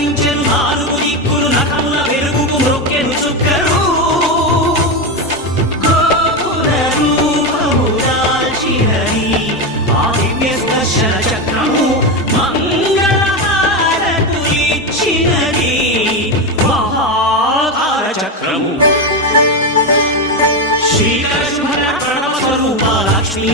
అలంకరించెను నాలుగు దిక్కులు నఖముల వెలుగుకు మ్రొక్కెను చుక్కరు గోపుర రూపము దాల్చినది ఆ దివ్య దర్శన చక్రము మంగళహారతులిచ్చినది మహాకార చక్రము శ్రీకర శుభర ప్రణవ స్వరూప లక్ష్మీ